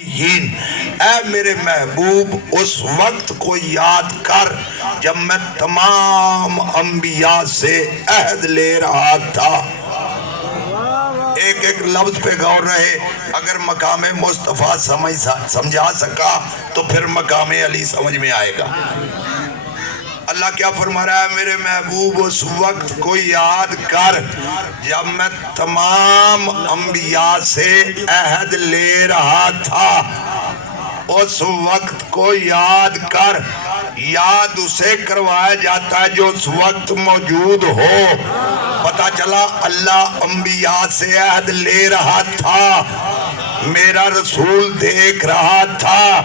اے میرے محبوب اس وقت کو یاد کر جب میں تمام انبیاء سے عہد لے رہا تھا. ایک ایک لفظ پہ غور رہے. اگر مقام مصطفیٰ سمجھا سکا تو پھر مقام علی سمجھ میں آئے گا. اللہ کیا فرما رہا ہے؟ میرے محبوب اس وقت کو یاد کر جب میں تمام انبیاء سے عہد لے رہا تھا. اس وقت کو یاد کر. یاد اسے کروایا جاتا ہے جو اس وقت موجود ہو. پتہ چلا اللہ انبیاء سے عہد لے رہا تھا, میرا رسول دیکھ رہا تھا.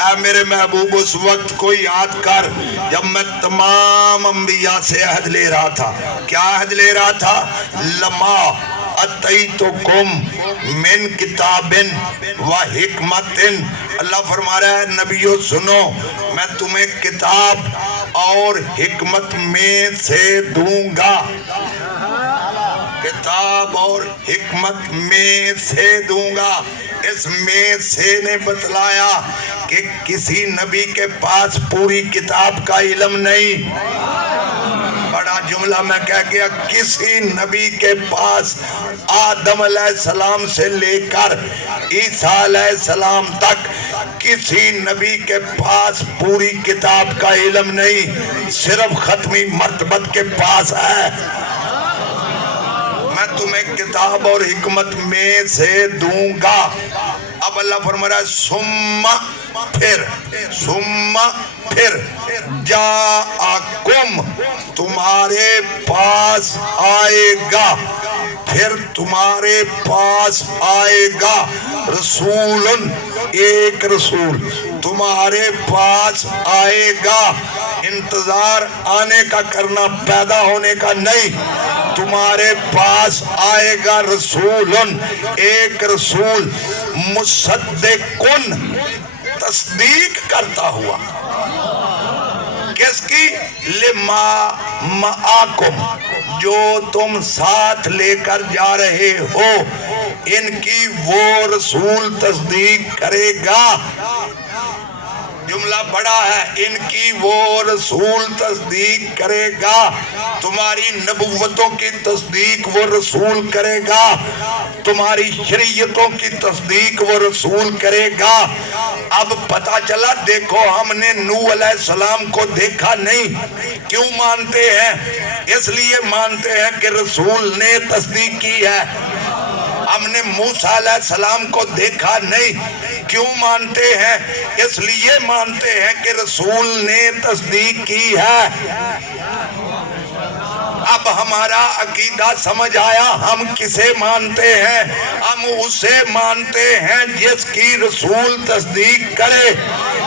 اے میرے محبوب اس وقت کو یاد کر جب میں تمام انبیاء سے عہد لے رہا تھا. کیا عہد لے رہا تھا؟ لما اتیتکم من کتاب و حکمت. اللہ فرما رہا ہے نبیو سنو, میں تمہیں کتاب اور حکمت میں سے دوں گا. کتاب اور حکمت میں سے دوں گا. اس میں سے نے بتلایا کہ کسی نبی کے پاس پوری کتاب کا علم نہیں. بڑا جملہ میں کہہ گیا. کسی نبی کے پاس آدم علیہ السلام سے لے کر عیسیٰ علیہ السلام تک کسی نبی کے پاس پوری کتاب کا علم نہیں, صرف ختمی مرتبت کے پاس ہے. میں تمہیں کتاب اور حکمت میں سے دوں گا. اب اللہ فرما رہا ہے ثم پھر جاءکم تمہارے پاس آئے گا. پھر تمہارے پاس آئے گا رسول, ایک رسول تمہارے پاس آئے گا. انتظار آنے کا کرنا, پیدا ہونے کا نہیں. تمہارے پاس آئے گا رسول, ایک رسول مصدقن, تصدیق کرتا ہوا. کس کی؟ لما معاکم, جو تم ساتھ لے کر جا رہے ہو ان کی وہ رسول تصدیق کرے گا. جملہ بڑا ہے. ان کی وہ رسول تصدیق کرے گا. تمہاری نبوتوں کی تصدیق وہ رسول کرے گا. تمہاری شریعتوں کی تصدیق وہ رسول کرے گا. اب پتہ چلا, دیکھو ہم نے نوح علیہ السلام کو دیکھا نہیں. کیوں مانتے ہیں؟ اس لیے مانتے ہیں کہ رسول نے تصدیق کی ہے. ہم نے موسیٰ علیہ السلام کو دیکھا نہیں. کیوں مانتے ہیں؟ اس لیے مانتے ہیں کہ رسول نے تصدیق کی ہے. اب ہمارا عقیدہ سمجھ آیا. ہم کسے مانتے ہیں؟ ہم اسے مانتے ہیں جس کی رسول تصدیق کرے.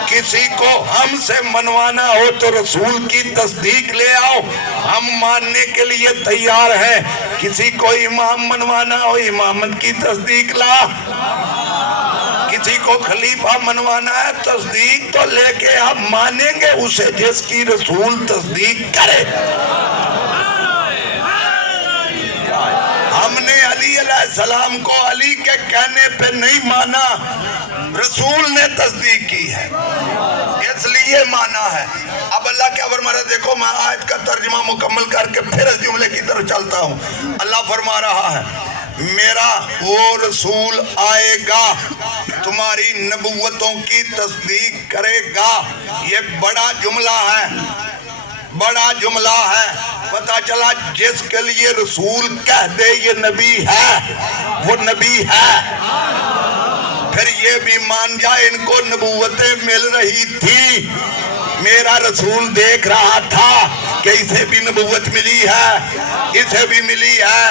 کسی کو ہم سے منوانا ہو تو رسول کی تصدیق لے آؤ, ہم ماننے کے لیے تیار ہیں. کسی کو امام منوانا ہو, امامت کی تصدیق لا. کسی کو خلیفہ منوانا ہے, تصدیق تو لے کے ہم مانیں گے اسے جس کی رسول تصدیق کرے. ہم نے علی علیہ السلام کو علی کے کہنے پہ نہیں مانا, رسول نے تصدیق کی ہے اس لیے مانا ہے. اب اللہ کیا فرما رہا ہے؟ دیکھو میں آیت کا ترجمہ مکمل کر کے پھر اس جملے کی طرف چلتا ہوں. اللہ فرما رہا ہے میرا وہ رسول آئے گا, تمہاری نبوتوں کی تصدیق کرے گا. یہ بڑا جملہ ہے, بڑا جملہ ہے. پتہ چلا جس کے لیے رسول کہہ دے یہ نبی ہے, وہ نبی ہے. پھر یہ بھی مان جائے ان کو نبوتیں مل رہی تھی, میرا رسول دیکھ رہا تھا کہ اسے بھی نبوت ملی ہے, اسے بھی ملی ہے,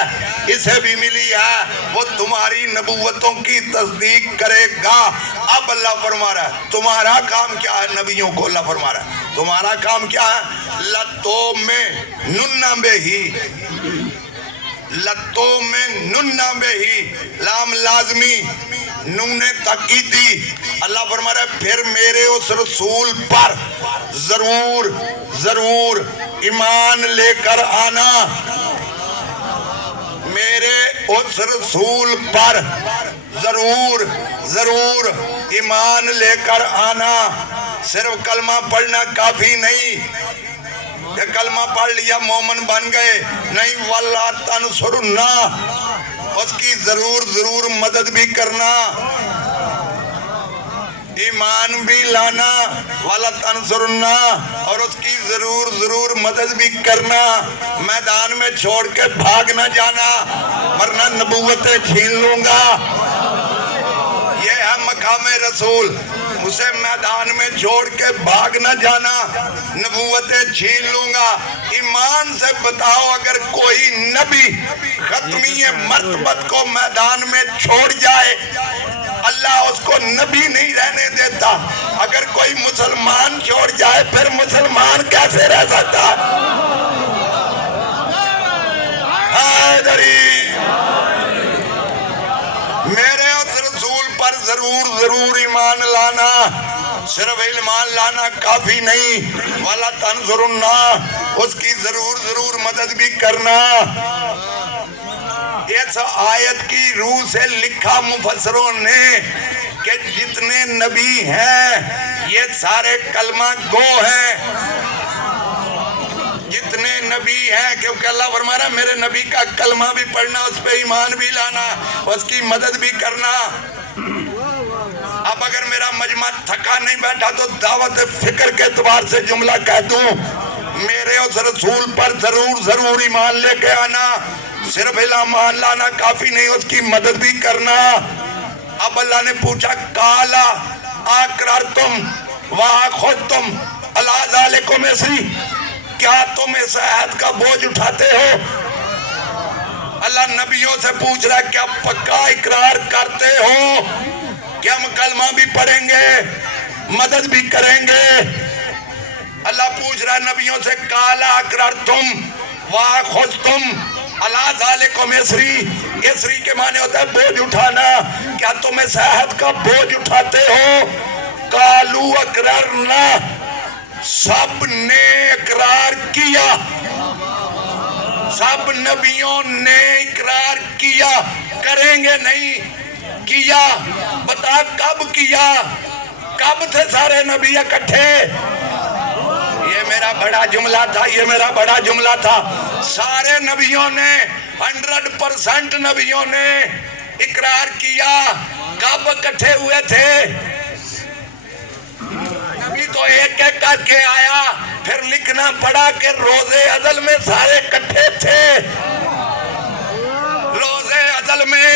اسے بھی ملی ہے. وہ تمہاری نبوتوں کی تصدیق کرے گا. اب اللہ فرما رہا ہے تمہارا کام کیا ہے؟ نبیوں کو اللہ فرما رہا ہے تمہارا کام کیا ہے؟ لتوں میں ننہ بے ہی, لتوں میں ننہ بے ہی, لام لازمی, نون تاکیدی. اللہ فرما رہا ہے پھر میرے اس رسول پر ضرور ضرور ایمان لے کر آنا. میرے اس رسول پر ضرور ضرور ایمان لے کر آنا. صرف کلمہ پڑھنا کافی نہیں کہ کلمہ پڑھ لیا مومن بن گئے نہیں. واللہ تنصرنا، اس کی ضرور ضرور مدد بھی کرنا، ایمان بھی لانا. والا تنصرنا، اور اس کی ضرور ضرور مدد بھی کرنا. میدان میں چھوڑ کے بھاگ نہ جانا ورنہ نبوتیں چھین لوں گا. یہ ہے مقام رسول. اسے میدان میں چھوڑ کے بھاگ نہ جانا، نبوتیں چھین لوں گا. ایمان سے بتاؤ اگر کوئی نبی ختمی مرتبت کو میدان میں چھوڑ جائے اللہ اس کو نبی نہیں رہنے دیتا. اگر کوئی مسلمان چھوڑ جائے پھر مسلمان کیسے رہ سکتا؟ حیدری. میرے اس رسول پر ضرور ضرور ایمان لانا. صرف ایمان لانا کافی نہیں، والا تنصرنا، اس کی ضرور ضرور مدد بھی کرنا. اس آیت کی روح سے لکھا مفسروں نے کہ جتنے نبی ہیں یہ سارے کلمہ گو ہیں. جتنے نبی ہیں، کیونکہ اللہ فرما رہا ہے میرے نبی کا کلمہ بھی پڑھنا، اس پہ ایمان بھی لانا، اس کی مدد بھی کرنا. اب اگر میرا مجمع تھکا نہیں بیٹھا تو دعوت فکر کے اعتبار سے جملہ کہہ دوں، میرے اس رسول پر ضرور ضرور ایمان لے کے آنا. صرف ایمان لانا کافی نہیں، اس کی مدد بھی کرنا. اب اللہ نے پوچھا کالا اقررتم واخذتم الی ذالکم اسری، کیا تم اس عہد کا بوجھ اٹھاتے ہو؟ اللہ نبیوں سے پوچھ رہا ہے کیا پکا اقرار کرتے ہو کہ ہم کلمہ بھی پڑھیں گے مدد بھی کریں گے؟ اللہ پوچھ رہا ہے نبیوں سے کالا اقررتم واخذتم الی ذالکم اسری. اسری کے معنی ہوتا ہے بوجھ اٹھانا. کیا تم اس عہد کا بوجھ اٹھاتے ہو؟ قالوا اقررنا، سب نے اقرار کیا، سب نبیوں نے اقرار کیا. کریں گے نہیں، کیا. بتا کب کیا؟ کب تھے سارے نبی اکٹھے؟ یہ میرا بڑا جملہ تھا، یہ میرا بڑا جملہ تھا. سارے نبیوں نے 100% نبیوں نے اقرار کیا. کب اکٹھے ہوئے تھے؟ نبی تو ایک ایک کر کے آیا، پھر لکھنا پڑا کہ روزے ازل میں سارے اکٹھے تھے. روزے ازل میں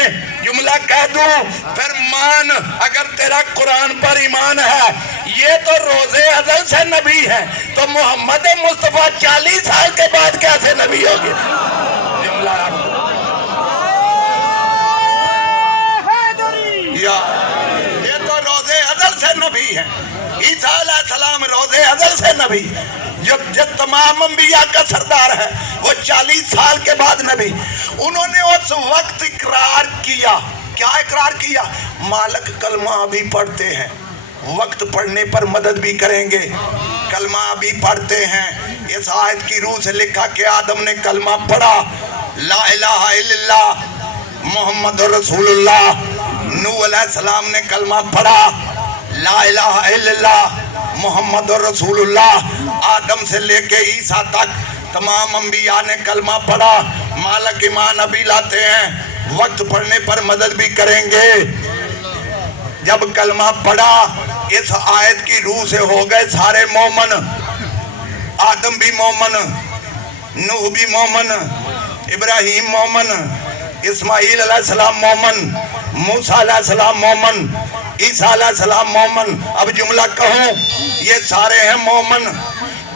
جملہ کہہ دوں پھر مان. اگر تیرا قرآن پر ایمان ہے یہ تو روزے ازل سے نبی ہے، تو محمد مصطفیٰ 40 سال کے بعد کیسے نبی ہوگے؟ جملہ یہ تو روزے ازل سے نبی ہے. عیسیٰ علیہ السلام روزے ازل سے نبی، جو تمام انبیاء کا سردار ہے، وہ 40 سال کے بعد نبی. انہوں نے اس وقت اقرار کیا. کیا اقرار کیا؟ مالک کلمہ ابھی پڑھتے ہیں، وقت پڑھنے پر مدد بھی کریں گے. کلمہ ابھی پڑھتے ہیں. اس آیت کی روح سے لکھا کہ آدم نے کلمہ پڑھا، لا الہ الا اللہ محمد رسول اللہ. نوح علیہ السلام نے کلمہ پڑھا، لا الہ الا اللہ محمد رسول اللہ. آدم سے لے کے عیسیٰ تک تمام انبیاء نے کلمہ پڑھا. مالک ایمان ابھی لاتے ہیں، وقت پڑھنے پر مدد بھی کریں گے. جب کلمہ پڑھا اس آیت کی روح سے ہو گئے سارے مومن. آدم بھی مومن، نوح بھی مومن، ابراہیم مومن، اسماعیل علیہ السلام مومن، موسیٰ علیہ السلام مومن، عیسیٰ علیہ السلام مومن. اب جملہ کہوں یہ سارے ہیں مومن.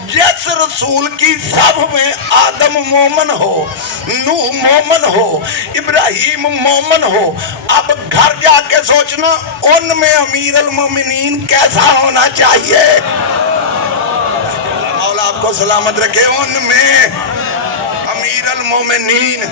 جس رسول کی سب میں آدم مومن ہو، نوح مومن ہو، ابراہیم مومن ہو، اب گھر جا کے سوچنا ان میں امیر المومنین کیسا ہونا چاہیے. مولا آپ کو سلامت رکھے. ان میں امیر المومنین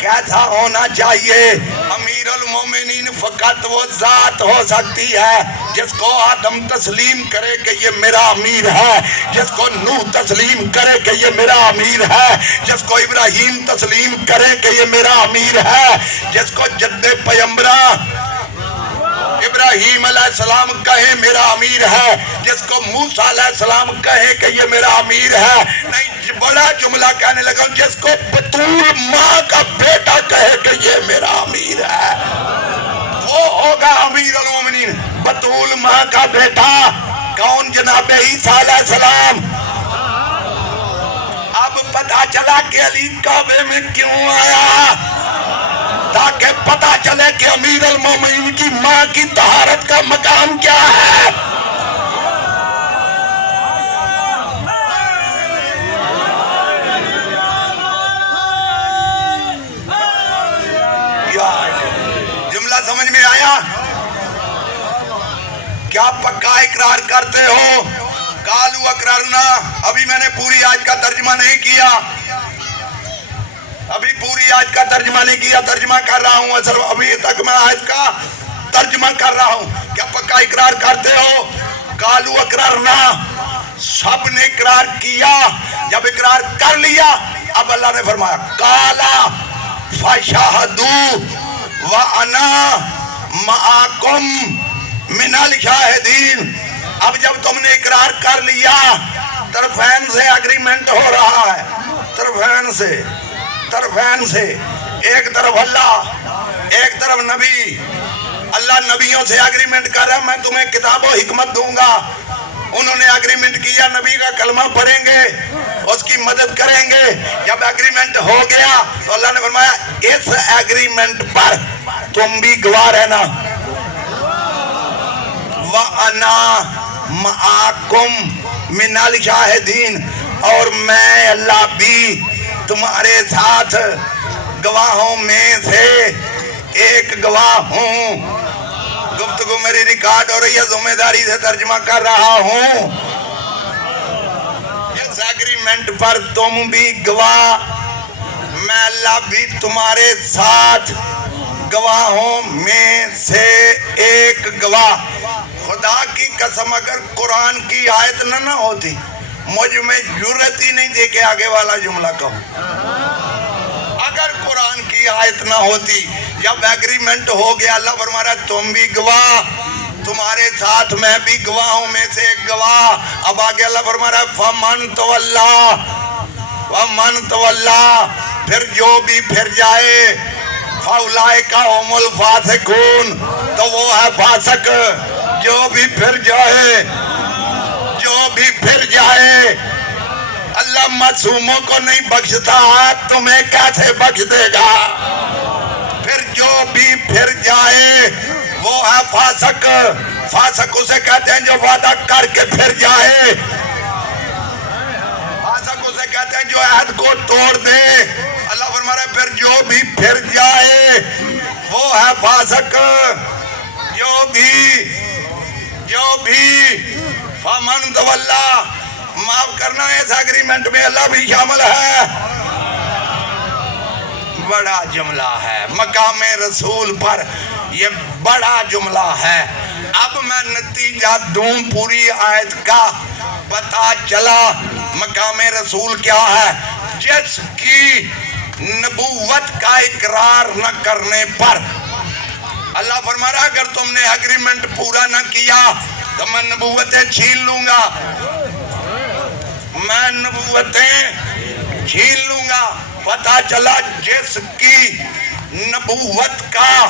کیسا ہونا چاہیے؟ امیر المومنین فقط وہ ذات ہو سکتی ہے جس کو آدم تسلیم کرے کہ یہ میرا امیر ہے، جس کو نوح تسلیم کرے کہ یہ میرا امیر ہے، جس کو ابراہیم تسلیم کرے کہ یہ میرا امیر ہے، جس کو جد پیغمبراں ابراہیم علیہ السلام کہے میرا امیر ہے، جس کو موسیٰ علیہ السلام کہے کہ یہ میرا امیر ہے، نہیں بڑا جملہ کہنے لگا، جس کو بطول ماں کا بیٹا کہے کہ یہ میرا امیر ہے وہ ہوگا امیر المومنین۔ بطول ماں کا بیٹا کون؟ جناب عیسیٰ علیہ السلام۔ اب پتہ چلا کہ علی کعبے میں کیوں آیا، تاکہ پتہ چلے کہ امیر المومنین کی ماں کی طہارت کا مقام کیا ہے۔ جملہ سمجھ میں آیا؟ کیا پکا اقرار کرتے ہو؟ قالوا اقرارنا۔ ابھی میں نے پوری آیت کا ترجمہ نہیں کیا، ابھی پوری آیت کا ترجمہ نہیں کیا، ترجمہ کر رہا ہوں، اصل ابھی تک میں آیت کا ترجمہ کر رہا ہوں۔ کیا پکا اقرار کرتے ہو؟ قالوا اقرارنا، سب نے اقرار کیا۔ جب اقرار کر لیا اب اللہ نے فرمایا قالا فشاہدوا وانا معکم من الشاہدین۔ اب جب تم نے اقرار کر لیا، طرفین سے اگریمنٹ ہو رہا ہے، طرفین سے، ایک طرف اللہ، ایک طرف نبی۔ اللہ نبیوں سے اگریمنٹ کر رہا ہے میں تمہیں کتاب و حکمت دوں گا، انہوں نے اگریمنٹ کیا نبی کا کلمہ پڑھیں گے، اس کی مدد کریں گے۔ جب اگریمنٹ ہو گیا تو اللہ نے فرمایا اس اگریمنٹ پر تم بھی گواہ رہنا، وَأَنَا مَعَكُمْ مِنَ الشَّاهِدِينَ، اور میں اللہ بھی تمہارے ساتھ گواہوں میں سے ایک گواہ ہوں۔ گفتگو میری ریکارڈ ہو رہی ہے، ذمہ داری سے ترجمہ کر رہا ہوں۔ اس ایگریمنٹ پر تم بھی گواہ، میں اللہ بھی تمہارے ساتھ گواہوں میں سے ایک گواہ۔ خدا کی قسم اگر قرآن کی آیت نہ ہوتی مجھ میں جرت ہی نہیں دے کے آگے والا جملہ کہوں۔ اگر قرآن کی آیت نہ ہوتی، جب ایگریمنٹ ہو گیا اللہ فرما رہا ہے تم بھی گواہ، تمہارے ساتھ میں بھی گواہوں میں سے ایک گواہ۔ اب آگے اللہ فرما رہا ہے فَمَنْ تَوَلَّا، پھر جو بھی پھر جائے، فَأُولَئِكَ هُمُ الْفَاسِقُونَ، تو وہ ہے فاسق۔ جو بھی پھر جائے، اللہ معصوموں کو نہیں بخشتا، تمہیں کیسے بخش دے گا؟ پھر جو بھی پھر جائے وہ ہے فاسق۔ فاسق اسے کہتے ہیں جو وعدہ کر کے پھر جائے، فاسق اسے کہتے ہیں جو عہد کو توڑ دے۔ اللہ فرما رہا ہے پھر جو بھی پھر جائے وہ ہے فاسق۔ جو بھی فَمَنْ تَوَلَّا، معاف کرنا اس ایگریمنٹ میں اللہ بھی شامل ہے۔ بڑا جملہ ہے مقام رسول پر، یہ بڑا جملہ ہے۔ اب میں نتیجہ دوں پوری آیت کا، پتا چلا مقام رسول کیا ہے۔ جس کی نبوت کا اقرار نہ کرنے پر اللہ فرما رہا اگر تم نے اگریمنٹ پورا نہ کیا تو میں نبوتیں چھین لوں گا، میں نبوتیں چھین لوں گا۔ پتا چلا جس کی نبوت کا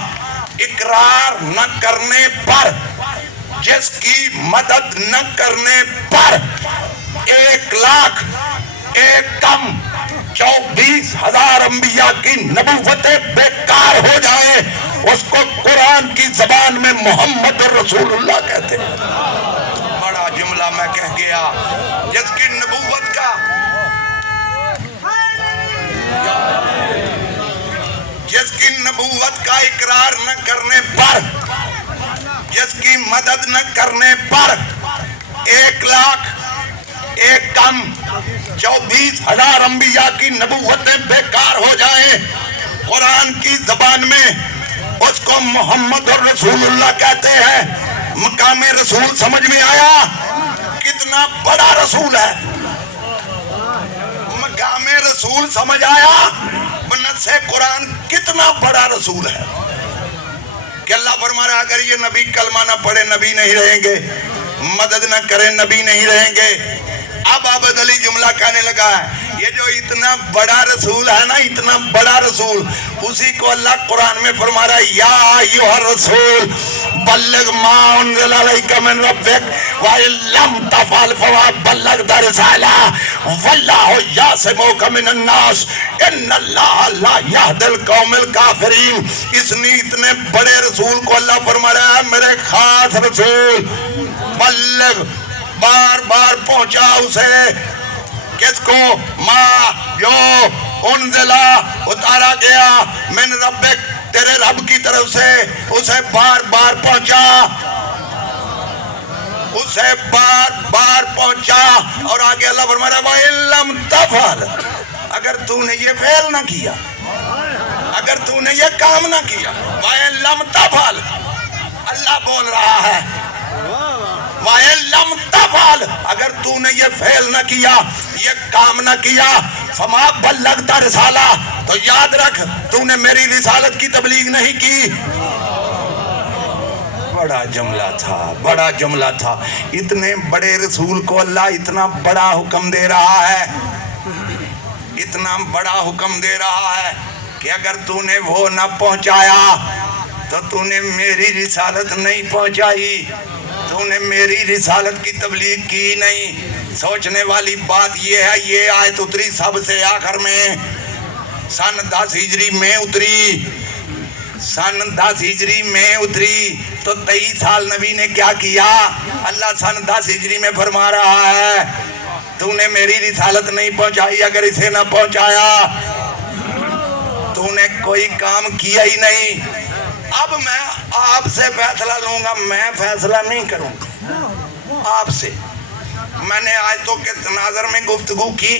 اقرار نہ کرنے پر، جس کی مدد نہ کرنے پر 1,00,000 ایک کم 24,000 انبیاء کی نبوتیں بیکار ہو جائیں، اس کو قرآن کی زبان میں محمد رسول اللہ کہتے ہیں۔ بڑا جملہ میں کہہ گیا، جس کی نبوت کا اقرار نہ کرنے پر، جس کی مدد نہ کرنے پر 1,00,000 ایک کم 24,000 انبیاء کی نبوتیں بیکار ہو جائیں، قرآن کی زبان میں اس کو محمد رسول اللہ کہتے ہیں۔ مقام رسول سمجھ میں آیا؟ کتنا بڑا رسول ہے مقام رسول، سمجھ آیا؟ بنص قرآن کتنا بڑا رسول ہے۔ کہ اللہ فرما رہا ہے اگر یہ نبی کلمہ نہ پڑھے نبی نہیں رہیں گے، مدد نہ کریں نبی نہیں رہیں گے۔ اب عابد علی جملہ کہنے لگا ہے یہ جو اتنا بڑا رسول ہے نا، اتنا بڑا رسول، اسی کو اللہ قرآن میں فرما رہا ہے یا ایھا الرسول بلغ ما انزل الیک من ربک وَإِن لَّمْ تَفْعَلْ فَمَا بَلَّغْتَ رِسَالَتَهُ وَاللَّهُ يَعْصِمُكَ مِنَ النَّاسِ إِنَّ اللَّهَ لَا يَهْدِي الْقَوْمَ الْكَافِرِينَ۔ اتنے بڑے رسول کو اللہ فرما رہا ہے میرے خاص رسول، بلغ بار بار پہنچا اسے، کس کو؟ ما جو انزلہ اتارا گیا من ربک تیرے رب کی طرف سے، اسے بار بار پہنچا، اسے بار بار پہنچا۔ اور آگے اللہ فرما رہا ہے وَإِن لَّمْ تَفْعَلْ، اگر تو نے یہ فعل نہ کیا، اگر تو نے یہ کام نہ کیا، وَإِن لَّمْ تَفْعَلْ، اللہ بول رہا ہے وَإِن لَّمْ تَفْعَلْ، اگر تو نے یہ فعل نہ کیا، یہ کام نہ کیا، فَمَا بَلَّغْتَ رِسَالَتَهُ، تو یاد رکھ تو نے میری رسالت کی تبلیغ نہیں کی۔ بڑا جملہ تھا، بڑا جملہ تھا۔ اتنے بڑے رسول کو اللہ اتنا بڑا حکم دے رہا ہے، اتنا بڑا حکم دے رہا ہے کہ اگر تو نے وہ نہ پہنچایا تو تو نے میری رسالت نہیں پہنچائی، تو نے میری رسالت کی تبلیغ کی نہیں۔ سوچنے والی بات یہ ہے یہ آیت اتری سب سے آخر میں، سن 10 ہجری میں اتری، سن 10 ہجری میں اتری، تو 23 سال نبی نے کیا کیا؟ اللہ سن 10 ہجری میں فرما رہا ہے تو نے میری رسالت نہیں پہنچائی، اگر اسے نہ پہنچایا تو نے کوئی کام کیا ہی نہیں۔ اب میں آپ سے فیصلہ لوں گا، میں فیصلہ نہیں کروں گا آپ سے۔ میں نے آیتوں کے تناظر میں گفتگو کی،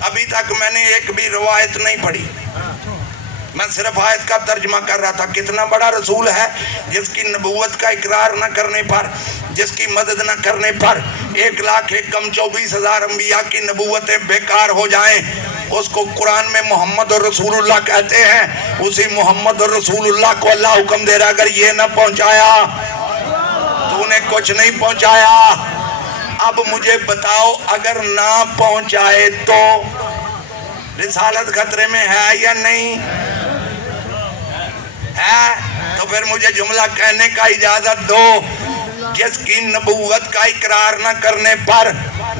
ابھی تک میں نے ایک بھی روایت نہیں پڑھی، میں صرف آیت کا ترجمہ کر رہا تھا۔ کتنا بڑا رسول ہے جس کی نبوت کا اقرار نہ کرنے پر، جس کی مدد نہ کرنے پر 1,24,000 انبیاء کی نبوتیں بیکار ہو جائیں، اس کو قرآن میں محمد الرسول اللہ کہتے ہیں۔ اسی محمد الرسول اللہ کو اللہ حکم دے رہا اگر یہ نہ پہنچایا تو نے کچھ نہیں پہنچایا۔ اب مجھے بتاؤ اگر نہ پہنچائے تو رسالت خطرے میں ہے یا نہیں ہے؟ تو پھر مجھے جملہ کہنے کا اجازت دو، جس کی نبوت کا اقرار نہ کرنے پر،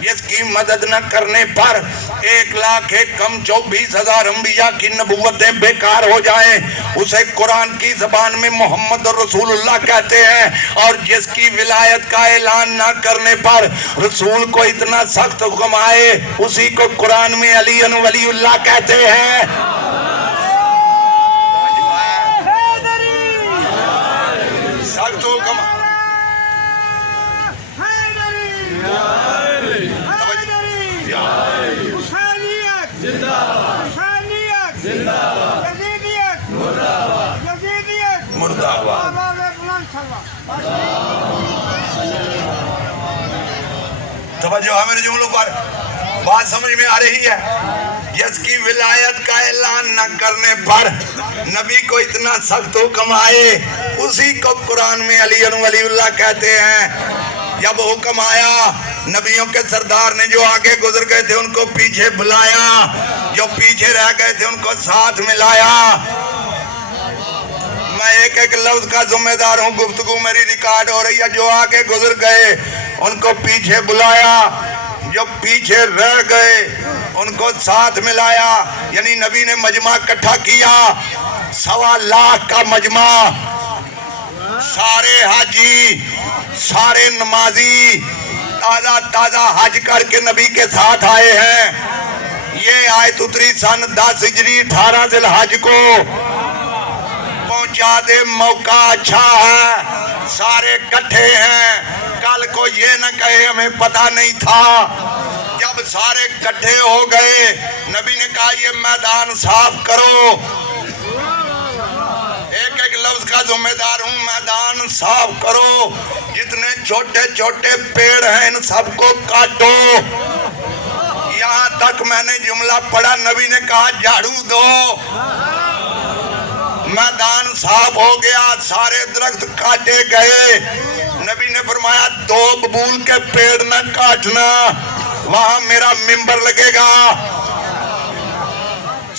جس کی مدد نہ کرنے پر 1,24,000 انبیاء کی نبوتیں بیکار ہو جائیں، اسے قرآن کی زبان میں محمد رسول اللہ کہتے ہیں۔ اور جس کی ولایت کا اعلان نہ کرنے پر رسول کو اتنا سخت حکم آئے، اسی کو قرآن میں علی ولی اللہ کہتے ہیں۔ سخت حکم توجہ ہے میرے جملوں پر، بات سمجھ میں آ رہی ہے؟ جس کی ولایت کا اعلان نہ کرنے پر نبی کو اتنا سخت حکم آئے، اسی کو قرآن میں علی ولی اللہ کہتے ہیں۔ جب حکم آیا نبیوں کے سردار نے جو آگے گزر گئے تھے ان کو پیچھے بلایا، جو پیچھے رہ گئے تھے ان کو ساتھ ملایا۔ میں ایک ایک لفظ کا ذمہ دار ہوں، گفتگو میری ریکارڈ ہو رہی ہے۔ جو آگے گزر گئے ان کو پیچھے بلایا، جو پیچھے رہ گئے ان کو ساتھ ملایا، یعنی نبی نے مجمع اکٹھا کیا، 1.25 لاکھ کا مجمع، سارے حاجی، سارے نمازی تازہ تازہ حج کر کے نبی کے ساتھ آئے ہیں۔ یہ آیت اتری سن 10 ہجری 18 ذی الحج کو۔ پہنچا دے موقع اچھا ہے، سارے کٹھے ہیں، کل کو یہ نہ کہے ہمیں پتہ نہیں تھا۔ جب سارے کٹھے ہو گئے نبی نے کہا یہ میدان صاف کرو، ایک ایک لفظ کا ذمہ دار ہوں، میدان صاف کرو، جتنے چھوٹے چھوٹے پیڑ ہیں ان سب کو کاٹو۔ یہاں تک میں نے جملہ پڑھا، نبی نے کہا جھاڑو دو، میدان صاف ہو گیا، سارے درخت کاٹے گئے. نبی نے فرمایا 2 ببول کے پیڑ نہ کاٹنا، وہاں میرا ممبر لگے گا.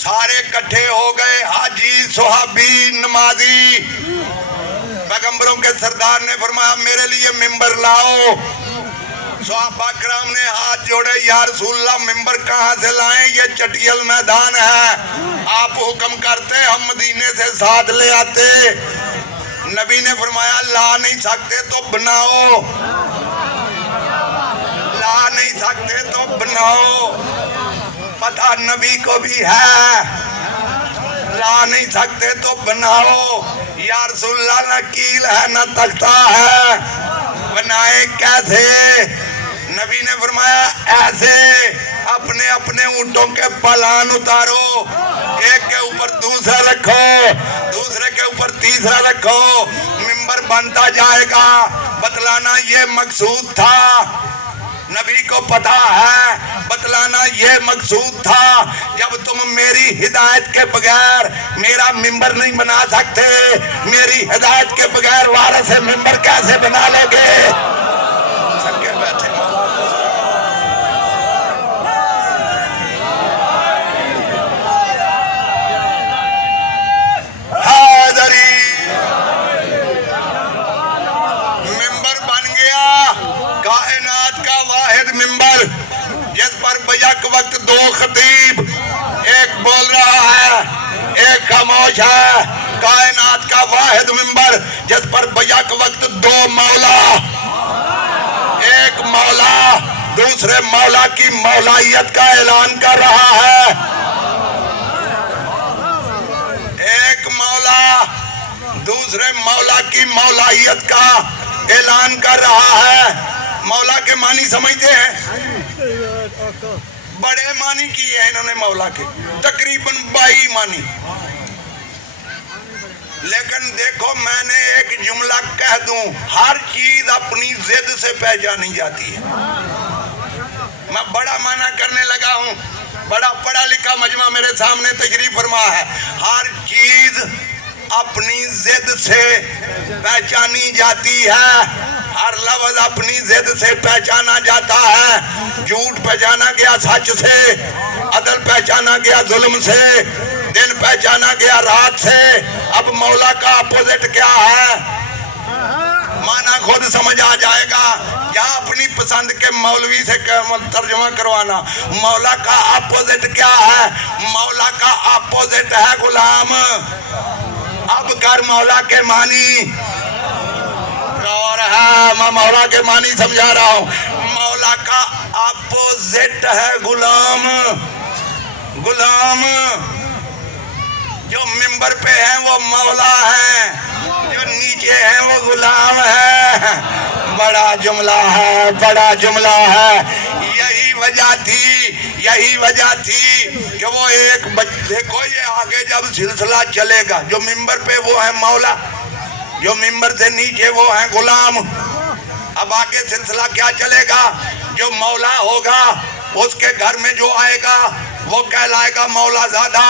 سارے کٹھے ہو گئے، حاجی، صحابی، نمازی. پیغمبروں کے سردار نے فرمایا میرے لیے ممبر لاؤ. صحابہ کرام نے ہاتھ جوڑے، یا رسول اللہ ممبر کہاں سے لائیں، یہ چٹیل میدان ہے، آپ حکم کرتے ہم مدینے سے ساتھ لے آتے. نبی نے فرمایا لا نہیں سکتے تو بناؤ، لا نہیں سکتے تو بناؤ. پتہ نبی کو بھی ہے، لا نہیں سکتے تو بناؤ. یا رسول اللہ نہ کیل ہے نہ تختہ ہے، بنائے کیسے؟ نبی نے فرمایا ایسے، اپنے اپنے اونٹوں کے پالان اتارو، ایک کے اوپر دوسرا رکھو، دوسرے کے اوپر تیسرا رکھو، ممبر بنتا جائے گا. بتلانا یہ مقصود تھا، نبی کو پتا ہے، بتلانا یہ مقصود تھا. جب تم میری ہدایت کے بغیر میرا ممبر نہیں بنا سکتے، میری ہدایت کے بغیر وارث ممبر کیسے بنا لو گے؟ سب کے بیٹھے حاضری، ممبر بن گیا، کائنات کا واحد ممبر جس پر بیک وقت 2 خطیب، ایک بول رہا ہے ایک خاموش ہے. کائنات کا واحد ممبر جس پر بیک وقت 2 مولا، ایک مولا دوسرے مولا کی مولائیت کا اعلان کر رہا ہے. ایک مولا دوسرے مولا کی مولائیت کا اعلان کر رہا ہے. مولا کے معنی سمجھتے ہیں؟ بڑے معنی کیے ہیں انہوں نے مولا کے، تقریباً 22 معنی. لیکن دیکھو میں نے ایک جملہ کہہ دوں، ہر چیز اپنی ضد سے پہچانی جاتی ہے. میں بڑا معنی کرنے لگا ہوں، بڑا پڑھا لکھا مجمع میرے سامنے تشریف فرما ہے. ہر چیز اپنی ضد سے پہچانی جاتی ہے، ہر لفظ اپنی ضد سے پہچانا جاتا ہے. جھوٹ پہچانا گیا سچ سے، عدل پہچانا گیا ظلم سے، دن پہچانا گیا رات سے. اب مولا کا اپوزٹ کیا ہے؟ معنی خود سمجھ آ جائے گا. یا اپنی پسند کے مولوی سے ترجمہ کروانا. مولا کا اپوزٹ کیا ہے؟ مولا کا اپوزٹ ہے غلام. اب کر مولا کے معنی، اور ہے میں مولا کے معنی سمجھا رہا ہوں. مولا کا اپوزٹ ہے غلام. غلام جو ممبر پہ ہیں وہ مولا ہیں، جو نیچے ہیں وہ غلام ہیں. بڑا جملہ ہے، بڑا جملہ ہے. یہی وجہ تھی کہ وہ ایک دیکھو یہ آگے جب سلسلہ چلے گا، جو ممبر پہ وہ ہیں مولا، جو ممبر سے نیچے وہ ہیں غلام. اب آگے سلسلہ کیا چلے گا؟ جو مولا ہوگا اس کے گھر میں جو آئے گا وہ کہلائے گا مولا زادہ،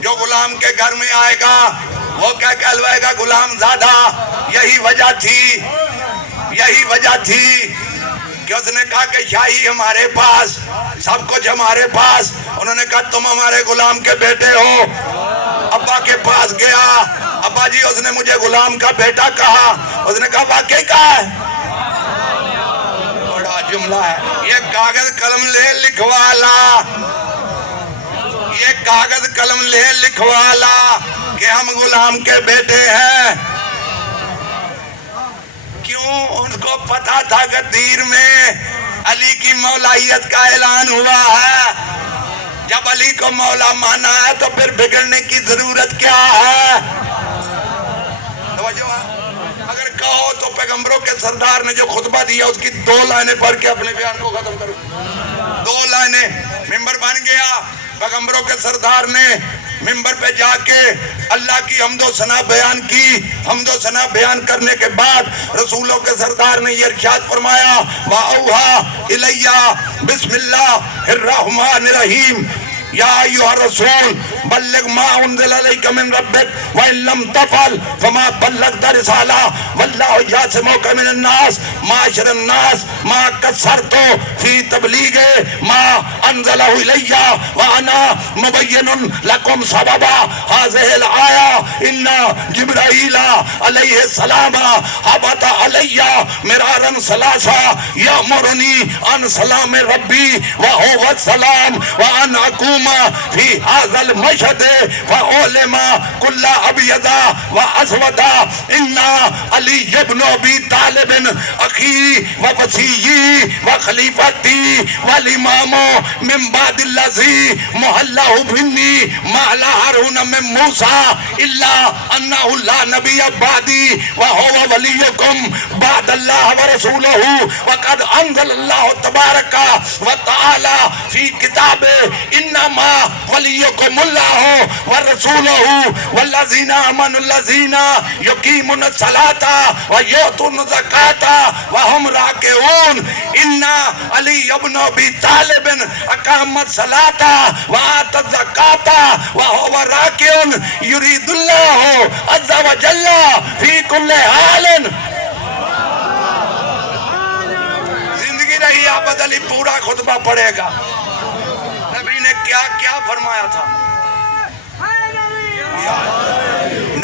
جو غلام کے گھر میں آئے گا وہ کیا کہلوائے گا؟ غلام زادہ. یہی وجہ تھی کہ اس نے کہا کہ شاہی ہمارے پاس، سب کچھ ہمارے پاس. انہوں نے کہا تم ہمارے غلام کے بیٹے ہو. ابا کے پاس گیا، ابا جی اس نے مجھے غلام کا بیٹا کہا. اس نے کہا واقعی کہا ہے؟ بڑا جملہ ہے. یہ کاغذ قلم لے لکھوا لا، یہ کاغذ قلم لے لکھوا لا کہ ہم غلام کے بیٹے ہیں. کیوں؟ ان کو پتا تھا کہ دیر میں علی کی مولائیت کا اعلان ہوا ہے. جب علی کو مولا مانا ہے تو پھر بگڑنے کی ضرورت کیا ہے؟ توجہ ہے. اگر کہو تو پیغمبروں کے سردار نے جو خطبہ دیا اس کی 2 لائنیں پڑھ کے اپنے بیان کو ختم کرو. 2 لائنیں. ممبر بن گیا، پیغمبروں کے سردار نے ممبر پہ جا کے اللہ کی حمد و ثنا بیان کی. حمد و ثنا بیان کرنے کے بعد رسولوں کے سردار نے یہ ارشاد فرمایا وَأَوْحَى إِلَيَّ بسم اللہ الرحمن الرحیم یا ایھا الرسول بلغ ما انزل الیک من ربک وان لم تفعل فما بلغت رسالہ واللہ یعصمک من الناس معاشر الناس ما قصرت فی تبلیغ ما انزلہ الی وانا مبین لکم سببا هذه الآیہ ان جبرائیل علیہ السلام حبت علی مرارا ثلاثا یامرنی ان سلام ربی وهو السلام وان اقوم فی هذا المشهد فعلم كل ابيض واسود ان علی ابن ابی طالب اخی ووصی وخلیفتی والامام من بعد الذی محلہ منی مع ہارون من موسیٰ الا انہ لا نبی بعدی وهو ولیکم بعد اللہ ورسولہ وقد انزل اللہ تبارک وتعالی فی کتاب انما ولیکم اللہ ورسولہ والذین آمنوا الذین یقیمون الصلاة ویؤتون الزکاة وهم راکعون ان علی ابن ابی طالب اقام الصلاة وآتى الزکاة وهو راکع یرید اللہ عز وجل فی کل حال. زندگی رہی آباد علی پورا خطبہ پڑھے گا. نبی نے کیا کیا فرمایا تھا؟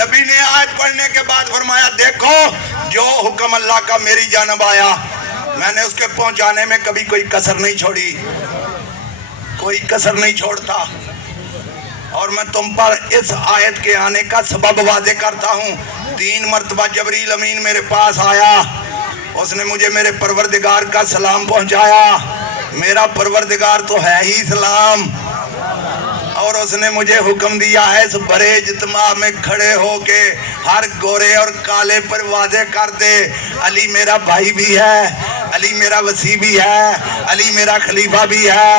نبی نے آیت پڑھنے کے بعد فرمایا دیکھو جو حکم اللہ کا میری جانب آیا میں نے اس کے پہنچانے میں کبھی کوئی کسر نہیں چھوڑی, کوئی کسر نہیں چھوڑتا. اور میں تم پر اس آیت کے آنے کا سبب واضح کرتا ہوں. 3 مرتبہ جبریل امین میرے پاس آیا, اس نے مجھے میرے پروردگار کا سلام پہنچایا. میرا پروردگار تو ہے ہی سلام, اور اس نے مجھے حکم دیا ہے اس بڑے اجتماع میں کھڑے ہو کے ہر گورے اور کالے پر واضح کر دے علی میرا بھائی بھی ہے, علی میرا وصی بھی ہے, علی میرا خلیفہ بھی ہے,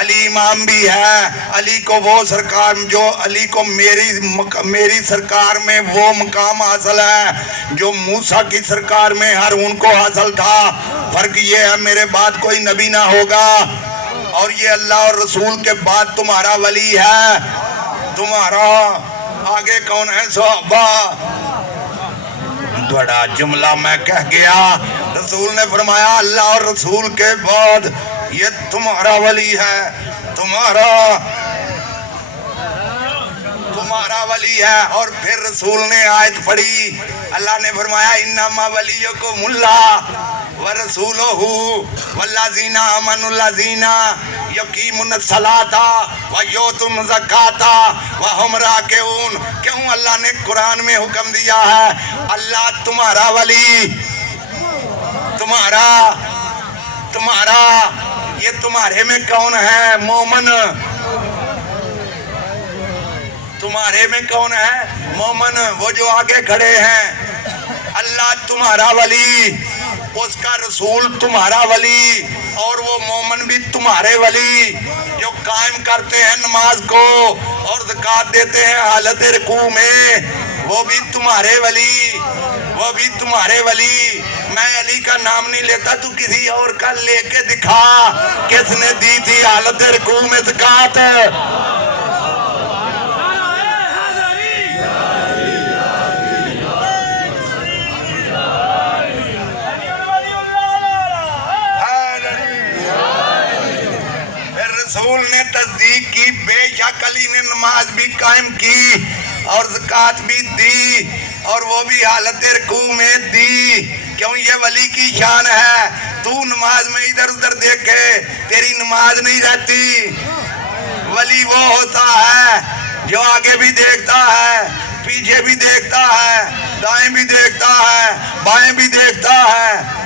علی امام بھی ہے. علی کو وہ سرکار جو علی کو میری سرکار میں وہ مقام حاصل ہے جو موسیٰ کی سرکار میں ہارون کو حاصل تھا. فرق یہ ہے میرے بعد کوئی نبی نہ ہوگا, اور یہ اللہ اور رسول کے بعد تمہارا ولی ہے. تمہارا آگے کون ہے صحابہ؟ بڑا جملہ میں کہہ گیا. رسول نے فرمایا اللہ اور رسول کے بعد یہ تمہارا ولی ہے, تمہارا ولی ہے. اور پھر رسول نے آیت پڑھی, اللہ نے فرمایا انما ولیکم اللہ ورسولہ والذین آمنوا الذین یقیمون الصلاة ویؤتون الزکاة وہم راکعون. کیوں اللہ نے قرآن میں حکم دیا ہے اللہ تمہارا ولی, تمہارا یہ تمہارے میں کون ہے مومن؟ تمہارے میں کون ہے مومن؟ وہ جو آگے کھڑے ہیں. اللہ تمہارا ولی, اس کا رسول تمہارا ولی, اور وہ مومن بھی تمہارے ولی جو قائم کرتے ہیں نماز کو اور زکوٰۃ دیتے ہیں حالت رکوع میں, وہ بھی تمہارے ولی, وہ بھی تمہارے ولی. میں علی کا نام نہیں لیتا, تو کسی اور کا لے کے دکھا کس نے دی تھی حالت رکوع میں زکوٰۃ. رسول نے تصدیق کی بے شک علی نے نماز بھی قائم کی اور زکوٰۃ بھی دی, اور وہ بھی حالت رکوع میں دی. کیوں یہ ولی کی شان ہے. تو نماز میں ادھر ادھر دیکھے تیری نماز نہیں رہتی. ولی وہ ہوتا ہے جو آگے بھی دیکھتا ہے, پیچھے بھی دیکھتا ہے, دائیں بھی دیکھتا ہے, بائیں بھی دیکھتا ہے.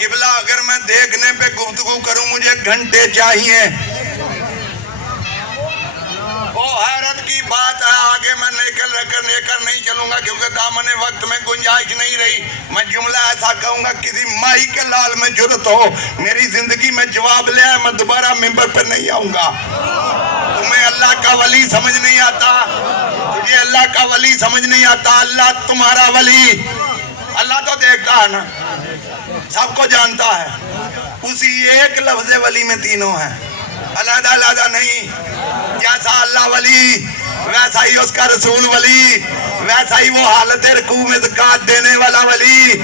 قبلہ اگر میں دیکھنے پہ گفتگو کروں مجھے گھنٹے چاہیے. وہ حیرت کی بات ہے. آگے میں لے کر نہیں چلوں گا کیونکہ دامن وقت میں گنجائش نہیں رہی. میں جملہ ایسا کہوں گا کسی مائی کے لال میں جرت ہو میری زندگی میں جواب لے آئے, میں دوبارہ ممبر پر نہیں آؤں گا. تمہیں اللہ کا ولی سمجھ نہیں آتا, تجھے اللہ کا ولی سمجھ نہیں آتا. اللہ تمہارا ولی, اللہ تو دیکھتا ہے نا, سب کو جانتا ہے. اسی ایک لفظ ولی میں تینوں ہیں. علیحدہ علیحدہ نہیں. جیسا اللہ ولی ویسا ہی اس کا رسول ولی, ویسا ہی وہ حالت رکوع میں زکات دینے والا ولی.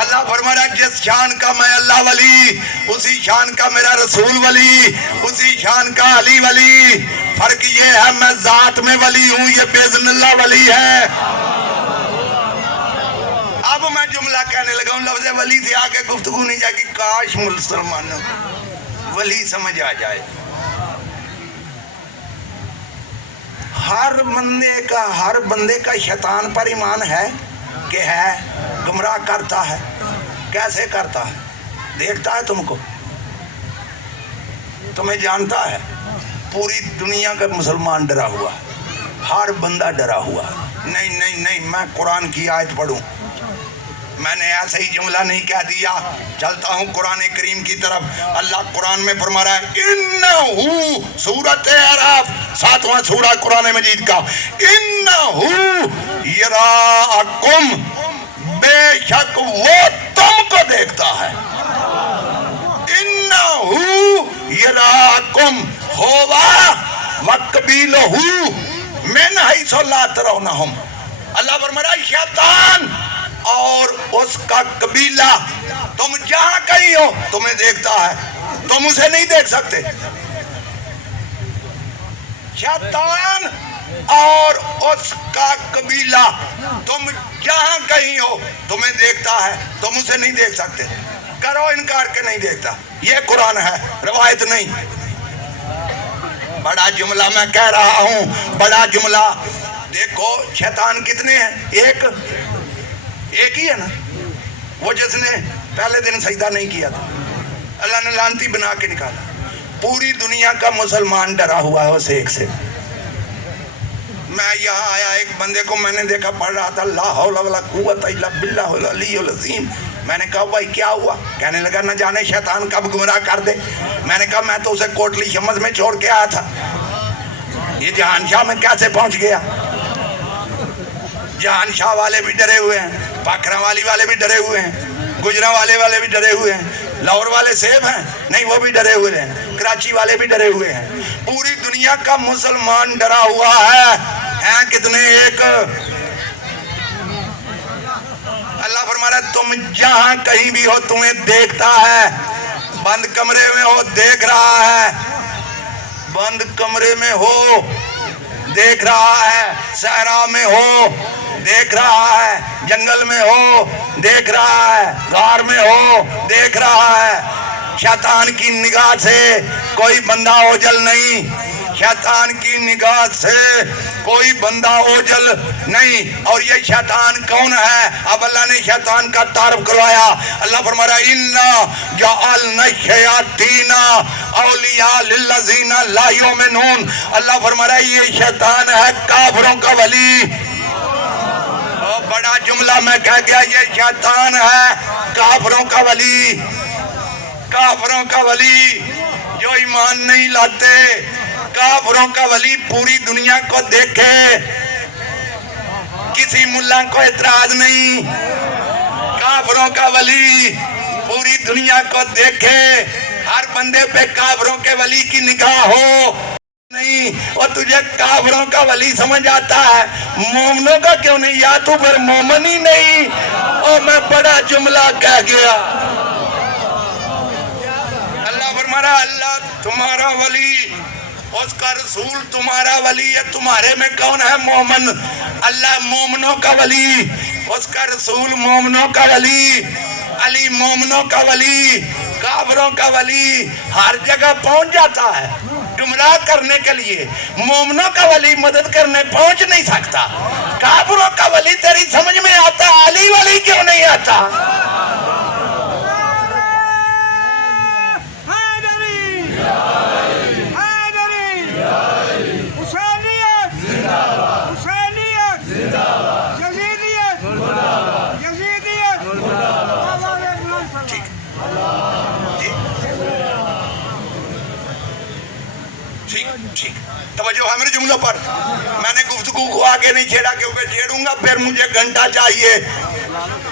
اللہ فرما رہا ہے جس شان کا میں اللہ ولی اسی شان کا میرا رسول ولی, اسی شان کا علی ولی. فرق یہ ہے میں ذات میں ولی ہوں, یہ باذن اللہ ولی ہے. اب میں جملہ کہنے لگا ہوں, لفظ ولی سے آگے گفتگو نہیں جائے گی. کاش مسلمانوں ولی سمجھ آ جائے. ہر بندے کا شیطان پر ایمان ہے کہ ہے, گمراہ کرتا ہے. کیسے کرتا ہے؟ دیکھتا ہے تم کو, تمہیں جانتا ہے. پوری دنیا کا مسلمان ڈرا ہوا ہے, ہر بندہ ڈرا ہوا ہے. نہیں نہیں نہیں, میں قرآن کی آیت پڑھوں, میں نے ایسا ہی جملہ نہیں کہہ دیا. چلتا ہوں قرآن کریم کی طرف. اللہ قرآن میں فرما رہا ہے انہو, سورۃ اعراف 7واں سورہ قرآن مجید کا, انہو یراکم, بے شک وہ تم کو دیکھتا ہے. انہو یراکم ہوا وقبیلہ من حیث لا ترونہم. اللہ فرما رہا ہے شیطان اور اس کا قبیلہ تم جہاں کہیں ہو تمہیں دیکھتا ہے, تم اسے نہیں دیکھ سکتے. شیطان اور اس کا قبیلہ تم جہاں کہیں ہو تمہیں دیکھتا ہے, تم اسے نہیں دیکھ سکتے. کرو انکار کے نہیں دیکھتا. یہ قرآن ہے, روایت نہیں. بڑا جملہ میں کہہ رہا ہوں, بڑا جملہ. دیکھو شیطان کتنے ہیں؟ ایک ہی ہے نا, وہ جس نے پہلے دن سجدہ نہیں کیا تھا, اللہ نے لعنتی بنا کے نکالا. پوری دنیا کا مسلمان ڈرا ہوا ہے اس ایک سے. میں یہاں آیا, ایک بندے کو میں نے دیکھا پڑھ رہا تھا لا حول ولا قوت الا باللہ العلی العظیم. میں نے کہا بھائی کیا ہوا؟ کہنے لگا نہ جانے شیطان کب گمراہ کر دے. میں نے کہا میں تو اسے کوٹلی شمس میں چھوڑ کے آیا تھا, یہ جہان شاہ میں کیسے پہنچ گیا؟ جہان شاہ والے بھی ڈرے ہوئے ہیں, پاکھرا والی والے بھی ڈرے ہوئے ہیں, گجرا والے بھی ڈرے ہوئے ہیں, لاہور والے سیب ہیں نہیں وہ بھی ڈرے ہوئے ہیں, کراچی والے بھی ڈرے ہوئے ہیں. پوری دنیا کا مسلمان ڈرا ہوا ہے. ہیں کتنے؟ ایک. اللہ فرما رہا ہے تم جہاں کہیں بھی ہو تمہیں دیکھتا ہے. بند کمرے میں ہو دیکھ رہا ہے, بند کمرے میں ہو دیکھ رہا ہے, صحرا میں ہو دیکھ رہا ہے, جنگل میں ہو دیکھ رہا ہے, غار میں ہو دیکھ رہا ہے. شیطان کی نگاہ سے کوئی بندہ اوجل نہیں, شیطان کی نگاہ سے کوئی بندہ اوجل نہیں. اور یہ شیطان کون ہے؟ اب اللہ نے شیطان کا تعارف کروایا. اللہ فرما رہا ہے اِنَّا جَعَلْنَا الشَّيَاطِينَ أَوْلِيَاءَ لِلَّذِينَ لَا يُؤْمِنُونَ. اللہ فرما رہا ہے یہ شیطان ہے کافروں کا ولی. بڑا جملہ میں کہہ گیا, یہ شیطان ہے کافروں کا ولی. کافروں کا ولی جو ایمان نہیں لاتے, کافروں کا ولی پوری دنیا کو دیکھے, کسی ملا کو اعتراض نہیں. کافروں کا ولی پوری دنیا کو دیکھے, ہر بندے پہ کافروں کے ولی کی نگاہ ہو نہیں. اور تجھے کافروں کا ولی سمجھ آتا ہے, مومنوں کا کیوں نہیں؟ یا تو پھر مومن ہی نہیں. اور میں بڑا جملہ کہہ گیا. اللہ فرما رہا ہے اللہ تمہارا ولی, اس کا رسول تمہارا ولی ہے. تمہارے میں کون ہے؟ مومن. اللہ مومنوں کا ولی, اس کا رسول مومنوں کا ولی, علی مومنوں کا ولی, کافروں کا ولی. ہر جگہ پہنچ جاتا ہے گمراہ کرنے کے لیے. مومنوں کا ولی مدد کرنے پہنچ نہیں سکتا. کافروں کا ولی تیری سمجھ میں آتا, علی ولی کیوں نہیں آتا؟ ٹھیک, توجہ ہے میرے جملوں پر. میں نے گفتگو کو آگے نہیں چھیڑا کیونکہ چھیڑوں گا پھر مجھے گھنٹہ چاہیے.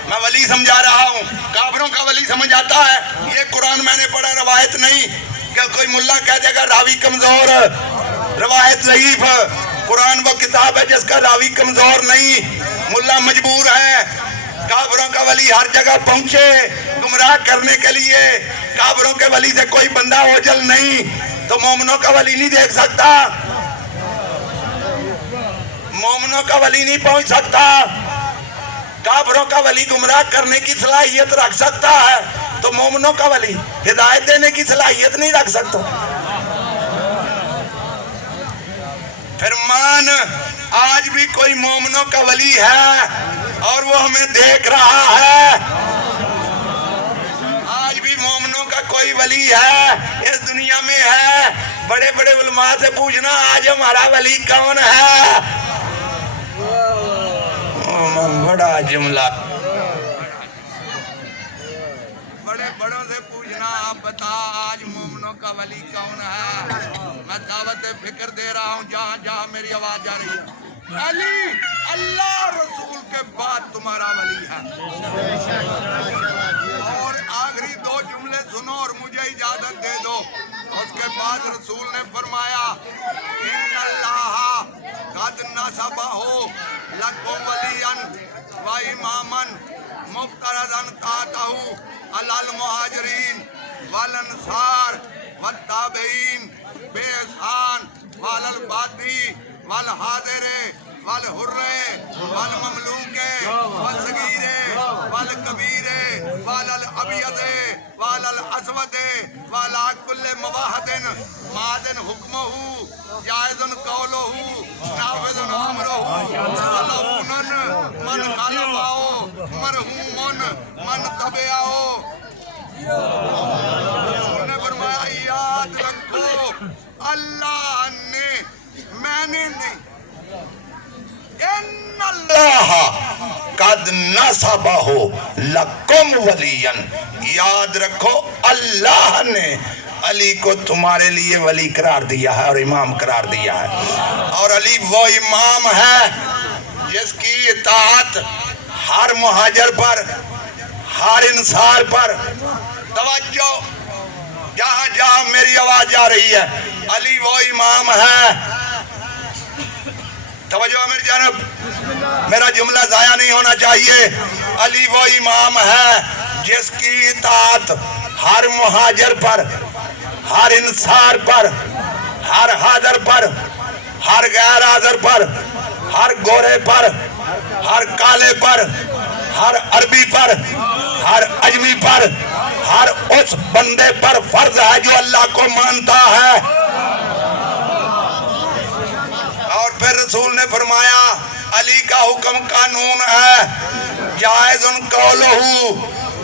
میں ولی سمجھا رہا ہوں, کافروں کا ولی سمجھ آتا ہے. یہ قرآن میں نے پڑھا, روایت نہیں. کہ کوئی ملا کہہ دے گا راوی کمزور، روایت ضعیف، قرآن وہ کتاب ہے جس کا راوی کمزور نہیں، ملا مجبور ہے۔ کافروں کا ولی ہر جگہ پہنچے گمراہ کرنے کے لیے، کافروں کے ولی سے کوئی بندہ اوجل نہیں تو مومنوں کا ولی نہیں دیکھ سکتا، مومنوں کا ولی نہیں پہنچ سکتا۔ کافروں کا ولی گمراہ کرنے کی صلاحیت رکھ سکتا ہے تو مومنوں کا ولی ہدایت دینے کی صلاحیت نہیں رکھ سکتا۔ فرمان آج بھی کوئی مومنوں کا ولی ہے اور وہ ہمیں دیکھ رہا ہے، آج بھی مومنوں کا کوئی ولی ہے اس دنیا میں ہے۔ بڑے بڑے علماء سے پوچھنا آج ہمارا ولی کون ہے؟ بڑا جملہ، بڑے بڑوں سے پوچھنا آپ بتا آج مومنوں کا ولی کون ہے؟ میں دعوت فکر دے رہا ہوں جہاں جہاں میری آواز جا رہی ہے، علی اللہ رسول کے بعد تمہارا ولی ہے۔ اور آخری دو جملے سنو اور مجھے اجازت دے دو۔ اس کے بعد رسول نے فرمایا ان اللہ قد نصبہ لکم ولیا و اماما مفترضا طاعتہ علی المہاجرین والانصار والتابعین بإحسان وعلی البادی والحاضر والحر والمملوک والصغیر والکبیر وعلی الابیض وعلی الاسود وعلی کل مواحد معدن حکمہ جائز قولہ نافذ امرہ ملعون من خالفہ مرحوم من تبعہ۔ انہوں نے فرمایا یاد رکھو اللہ نے، میں نے نہیں، ان اللہ قد نصبہ لکم ولیا، یاد رکھو اللہ نے علی کو تمہارے لیے ولی قرار دیا ہے اور امام قرار دیا ہے، اور علی وہ امام ہے جس کی اطاعت ہر مہاجر پر، ہر انصار پر، توجہ جہاں جہاں میری آواز جا رہی ہے، علی وہ امام ہے۔ توجہ میری جانب، میرا جملہ ضائع نہیں ہونا چاہیے۔ علی وہ امام ہے جس کی اطاعت ہر مہاجر پر، ہر انصار پر، ہر حاضر پر، ہر غیر حاضر پر، ہر گورے پر، ہر کالے پر، ہر عربی پر، ہر اجمی پر، ہر اس بندے پر فرض ہے جو اللہ کو مانتا ہے۔ اور پھر رسول نے فرمایا علی کا حکم قانون ہے، جائز قولہ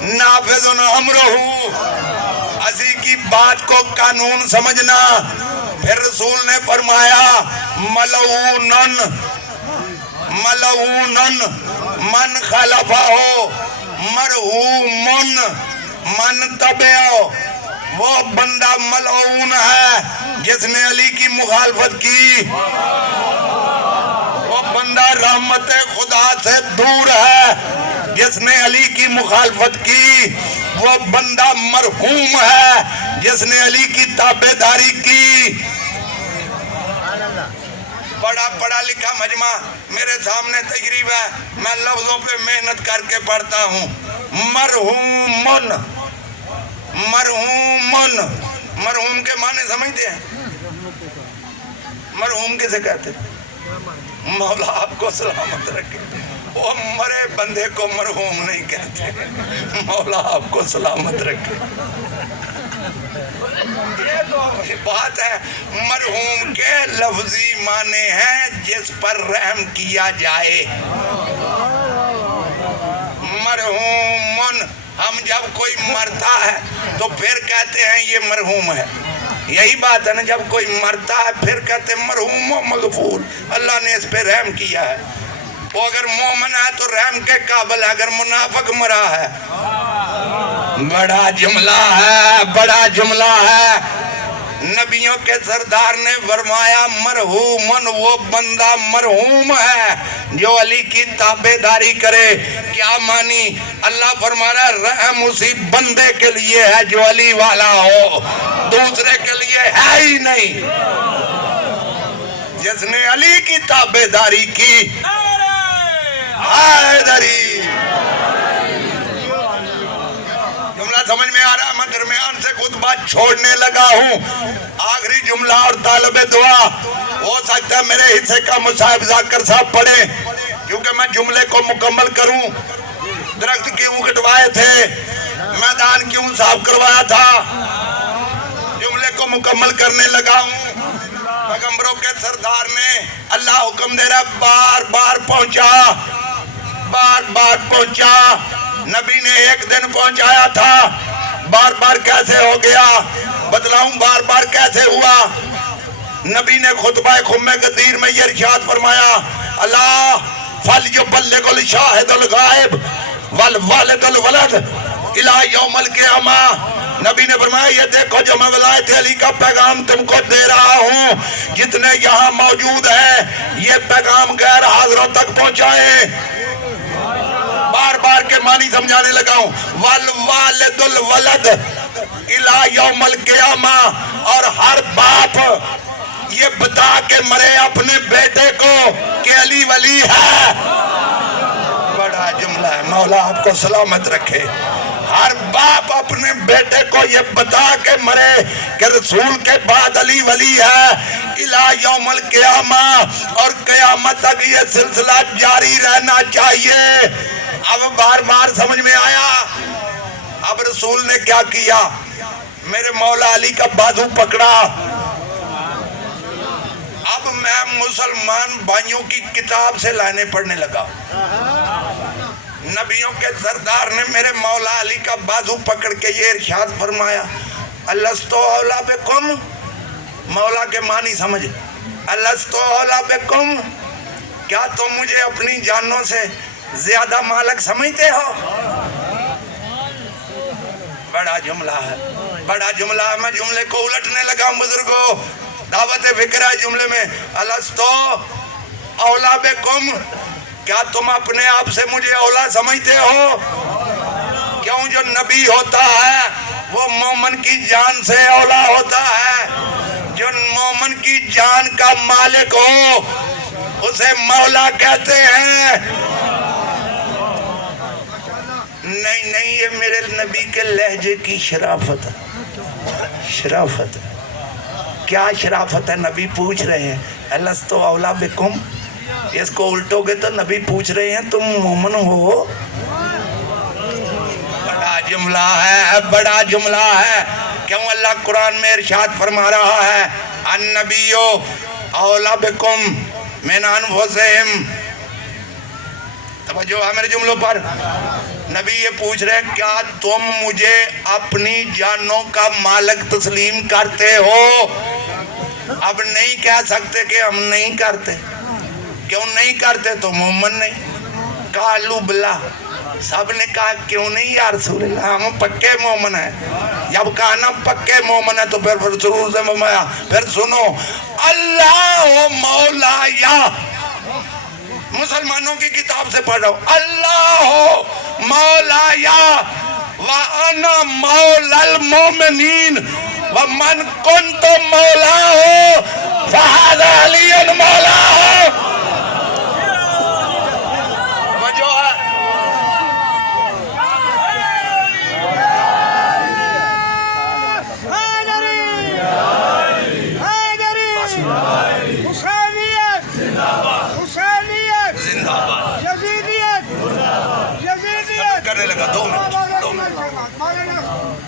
نافذ امرہ، علی کی بات کو قانون سمجھنا۔ پھر رسول نے فرمایا ملعون من خلفہ مرحوم من تبعہ، وہ بندہ ملعون ہے جس نے علی کی مخالفت کی، وہ بندہ رحمت خدا سے دور ہے جس نے علی کی مخالفت کی، وہ بندہ مرحوم ہے جس نے علی کی تابعداری کی۔ بڑا پڑھا لکھا مجمع میرے سامنے تقریب ہے، میں لفظوں پہ محنت کر کے پڑھتا ہوں۔ مرحومن، مرحومن، مرحوم کے معنی سمجھتے ہیں؟ مرحوم کسے کہتے ہیں؟ مولا آپ کو سلامت رکھے، وہ مرے بندے کو مرحوم نہیں کہتے، مولا آپ کو سلامت رکھے۔ یہ تو بات ہے، مرحوم کے لفظی معنی ہیں جس پر رحم کیا جائے۔ مرحومن، ہم جب کوئی مرتا ہے تو پھر کہتے ہیں یہ مرحوم ہے، یہی بات ہے نا، جب کوئی مرتا ہے پھر کہتے ہیں مرحوم و مغفور، اللہ نے اس پہ رحم کیا ہے۔ وہ اگر مومن ہے تو رحم کے قابل ہے، اگر منافق مرا ہے۔ بڑا جملہ ہے، بڑا جملہ ہے۔ نبیوں کے سردار نے فرمایا مرحومن وہ بندہ مرحوم ہے جو علی کی تابعداری کرے. کیا مانی؟ اللہ فرما رہا ہے رحم اسی بندے کے لیے ہے جو علی والا ہو، دوسرے کے لیے ہے ہی نہیں. جس نے علی کی تابعداری کی حیدری. جملہ سمجھ میں آ رہا ہے؟ میں درمیان سے خطبہ چھوڑنے لگا ہوں. آخری جملہ اور طالب دعا ہو سکتا ہے میرے حصے کا مصاحب ذاکر صاحب پڑھیں، کیونکہ میں جملے کو مکمل کروں. درخت کیوں کٹوائے تھے، میدان کیوں صاف کروایا تھا، جملے کو مکمل کرنے لگا ہوں. پیغمبروں کے سردار نے اللہ حکم دے رہا بار بار پہنچا، بار بار پہنچا. نبی نے ایک دن پہنچایا تھا، بار بار کیسے ہو گیا بتلاؤں بار بار کیسے ہوا. نبی نے خطبہ خم غدیر میں یہ ارشاد فرمایا اللہ فَلْيُبَلِّغُ الشَّاهِدُ الْغَائِبُ وَالْوَالِدُ الْوَلَدُ إِلَىٰ يَوْمِ الْقِيَامَةِ. نبی نے فرمایا یہ دیکھو جو میں ولایت علی کا پیغام تم کو دے رہا ہوں، جتنے یہاں موجود ہیں یہ پیغام غیر حاضروں تک پہنچائیں. بار بار کے معنی سمجھانے لگا ہوں. وَالْوَالِدُ الْوَلَدُ إِلَىٰ يَوْمِ الْقِيَامَةِ. اور ہر باپ یہ بتا کے مرے اپنے بیٹے کو کہ علی ولی ہے. بڑا جملہ ہے، مولا آپ کو سلامت رکھے. ہر باپ اپنے بیٹے کو یہ بتا کے مرے کہ رسول کے بعد علی ولی ہے الی یوم القیامہ، اور قیامت تک یہ سلسلہ جاری رہنا چاہیے. اب بار بار سمجھ میں آیا. اب رسول نے کیا کیا؟ میرے مولا علی کا بازو پکڑا. اب میں مسلمان بھائیوں کی کتاب سے لائنیں پڑھنے لگا. نبیوں کے سردار نے میرے مولا علی کا بازو پکڑ کے یہ ارشاد فرمایا الستو اولا بکم. مولا کے معنی سمجھ. الستو اولا بکم، کیا تم مجھے اپنی جانوں سے زیادہ مالک سمجھتے ہو؟ بڑا جملہ ہے، بڑا جملہ ہے. میں جملے کو الٹنے لگا بزرگوں. دعوت فکر ہے جملے میں. الستو اولا بکم، کیا تم اپنے آپ سے مجھے اولا سمجھتے ہو؟ کیوں جو نبی ہوتا ہے وہ مومن کی جان سے اولا ہوتا ہے. جو مومن کی جان کا مالک ہو اسے مولا کہتے ہیں. نہیں نہیں، یہ میرے نبی کے لہجے کی شرافت ہے. شرافت ہے. کیا شرافت ہے؟ نبی پوچھ رہے ہیں الستو اولا بکم. اس کو الٹو گے تو نبی پوچھ رہے ہیں تم مومن ہو. بڑا جملہ ہے، بڑا جملہ ہے. کیوں اللہ قرآن میں ارشاد فرما رہا ہے النبی اولا بکم من انفسہم. توجہ ہے میرے جملوں پر. نبی یہ پوچھ رہے ہیں کیا تم مجھے اپنی جانوں کا مالک تسلیم کرتے ہو؟ اب نہیں کہہ سکتے کہ ہم نہیں کرتے. کیوں نہیں کرتے؟ تو مومن نہیں. قالوا بلا، سب نے کہا کیوں نہیں یا رسول اللہ، ہم پکے مومن ہیں. جب کہا نا پکے مومن ہیں تو پھر ضرور سے فرمایا پھر سنو اللہ مولا یا. مسلمانوں کی کتاب سے پڑھ رہا ہوں. اللہ مولا یا وَأَنَا مَوْلَى الْمُؤْمِنِينَ وَمَنْ كُنْتُ مَوْلَاهُ فَهَذَا عَلِيٌّ مَوْلَاهُ. وجہ ہے کرنے لگا. دو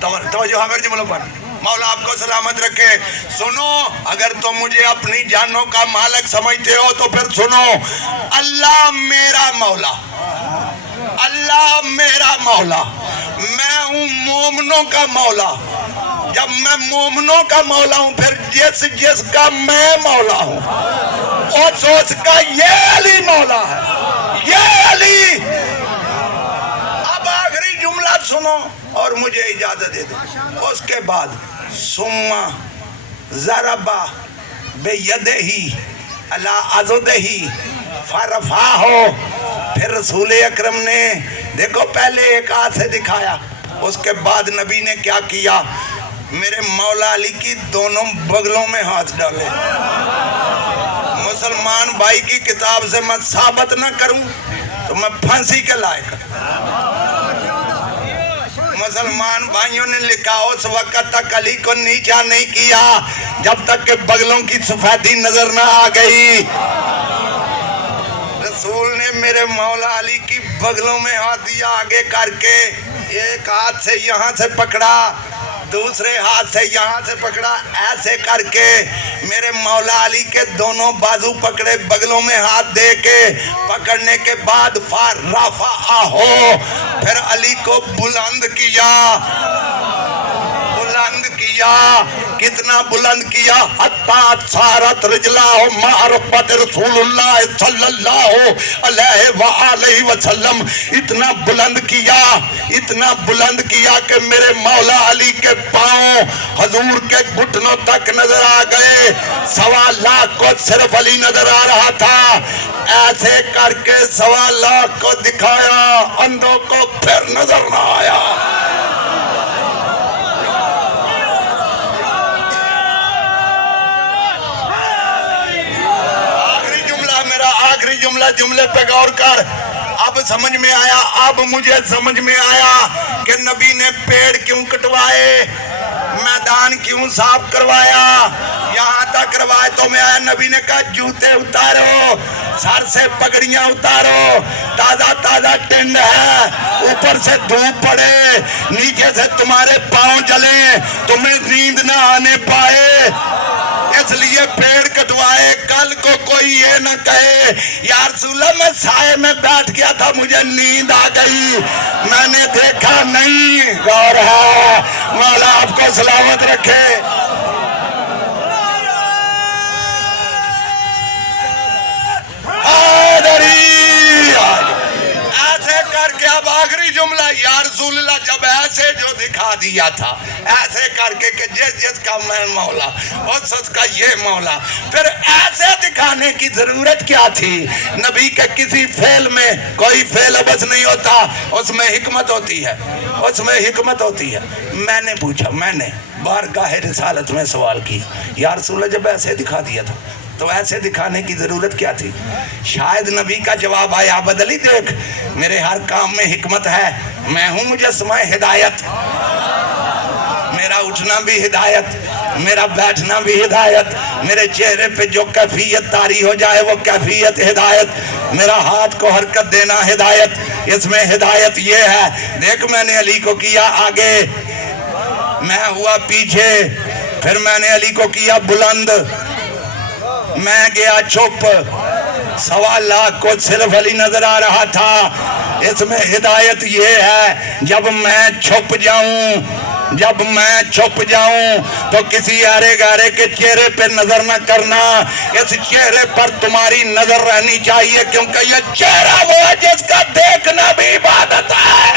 منٹ توجہ ہے میرے جملوں پر. مولا آپ کو سلامت رکھے. سنو اگر تم مجھے اپنی جانوں کا مالک سمجھتے ہو تو پھر سنو اللہ میرا مولا، اللہ میرا مولا. میں ہوں مومنوں کا مولا. جب میں مومنوں کا مولا ہوں پھر جس کا میں مولا ہوں اس کا یہ علی مولا ہے. یہ علی. اب آخری جملہ سنو اور مجھے اجازت دے دو. اس کے بعد سما ضربا بیدہی علی عضدہی فرفعہ. پھر رسول اکرم نے دیکھو پہلے ایک ہاتھ سے دکھایا، اس کے بعد نبی نے کیا کیا؟ میرے مولا علی کی دونوں بغلوں میں ہاتھ ڈالے. مسلمان بھائی کی کتاب سے میں ثابت نہ کروں تو میں پھانسی کے لائق. مسلمان بھائیوں نے لکھا اس وقت تک علی کو نیچا نہیں کیا جب تک کہ بغلوں کی سفیدی نظر نہ آ گئی. رسول نے میرے مولا علی کی بغلوں میں ہاتھ دیا آگے کر کے، ایک ہاتھ سے یہاں سے پکڑا، دوسرے ہاتھ سے یہاں سے پکڑا، ایسے کر کے میرے مولا علی کے دونوں بازو پکڑے، بغلوں میں ہاتھ دے کے پکڑنے کے بعد فرفعہ، پھر علی کو بلند کیا. بلند کیا، کتنا بلند کیا؟ حتی صارت رجلہ مع رکبت رسول اللہ صلی اللہ علیہ وآلہ وسلم. اتنا بلند کیا، اتنا بلند کیا کہ میرے مولا علی کے پاؤں حضور کے گھٹنوں تک نظر آ گئے. 1.25 لاکھ کو صرف علی نظر آ رہا تھا. ایسے کر کے 1.25 لاکھ کو دکھایا، اندھوں کو پھر نظر نہ آیا. آخری جملہ، جملے پہ غور کر. اب سمجھ میں آیا، اب مجھے سمجھ میں آیا کہ نبی نے پیڑ کیوں کٹوائے، میدان کیوں صاف کروایا. یہاں تک روایتوں میں آیا نبی نے کہا جوتے اتارو، سر سے پگڑیاں اتارو، تازہ تازہ ٹنڈ ہے، اوپر سے دھوپ پڑے، نیچے سے تمہارے پاؤں جلیں، تمہیں نیند نہ آنے پائے، اس لیے پیڑ کٹوائے. کل کو کوئی یہ نہ کہے یا رسول اللہ میں سائے میں بیٹھ گیا تھا مجھے نیند آ گئی، میں نے دیکھا نہیں. غور ہے، مولا آپ کو سلامت رکھے. ایسے کر کے اب آخری جملہ، یا رسول اللہ جب ایسے جو دکھا دیا تھا، ایسے کر کے کہ جس کا میں مولا اس کا یہ مولا، پھر ایسے دکھانے کی ضرورت کیا تھی؟ نبی کے کسی فعل میں کوئی فعل عبث نہیں ہوتا، اس میں حکمت ہوتی ہے، اس میں حکمت ہوتی ہے. میں نے پوچھا، میں نے بارگاہ رسالت میں سوال کی، یا رسول اللہ جب ایسے دکھا دیا تھا تو ایسے دکھانے کی ضرورت کیا تھی؟ شاید نبی کا جواب آیا عبد علی دیکھ میرے ہر کام میں حکمت ہے، میں ہوں مجسمہ ہدایت، میرا اٹھنا بھی ہدایت، میرا بیٹھنا بھی ہدایت، میرے چہرے پہ جو کیفیت طاری ہو جائے وہ کیفیت ہدایت، میرا ہاتھ کو حرکت دینا ہدایت، اس میں ہدایت یہ ہے. دیکھ میں نے علی کو کیا آگے، میں ہوا پیچھے، پھر میں نے علی کو کیا بلند، میں گیا چھپ. 1.25 لاکھ کو صرف علی نظر آ رہا تھا. اس میں ہدایت یہ ہے جب میں چھپ جاؤں تو کسی آرے گارے کے چہرے پہ نظر نہ کرنا، اس چہرے پر تمہاری نظر رہنی چاہیے، کیونکہ یہ چہرہ وہ ہے جس کا دیکھنا بھی عبادت ہے.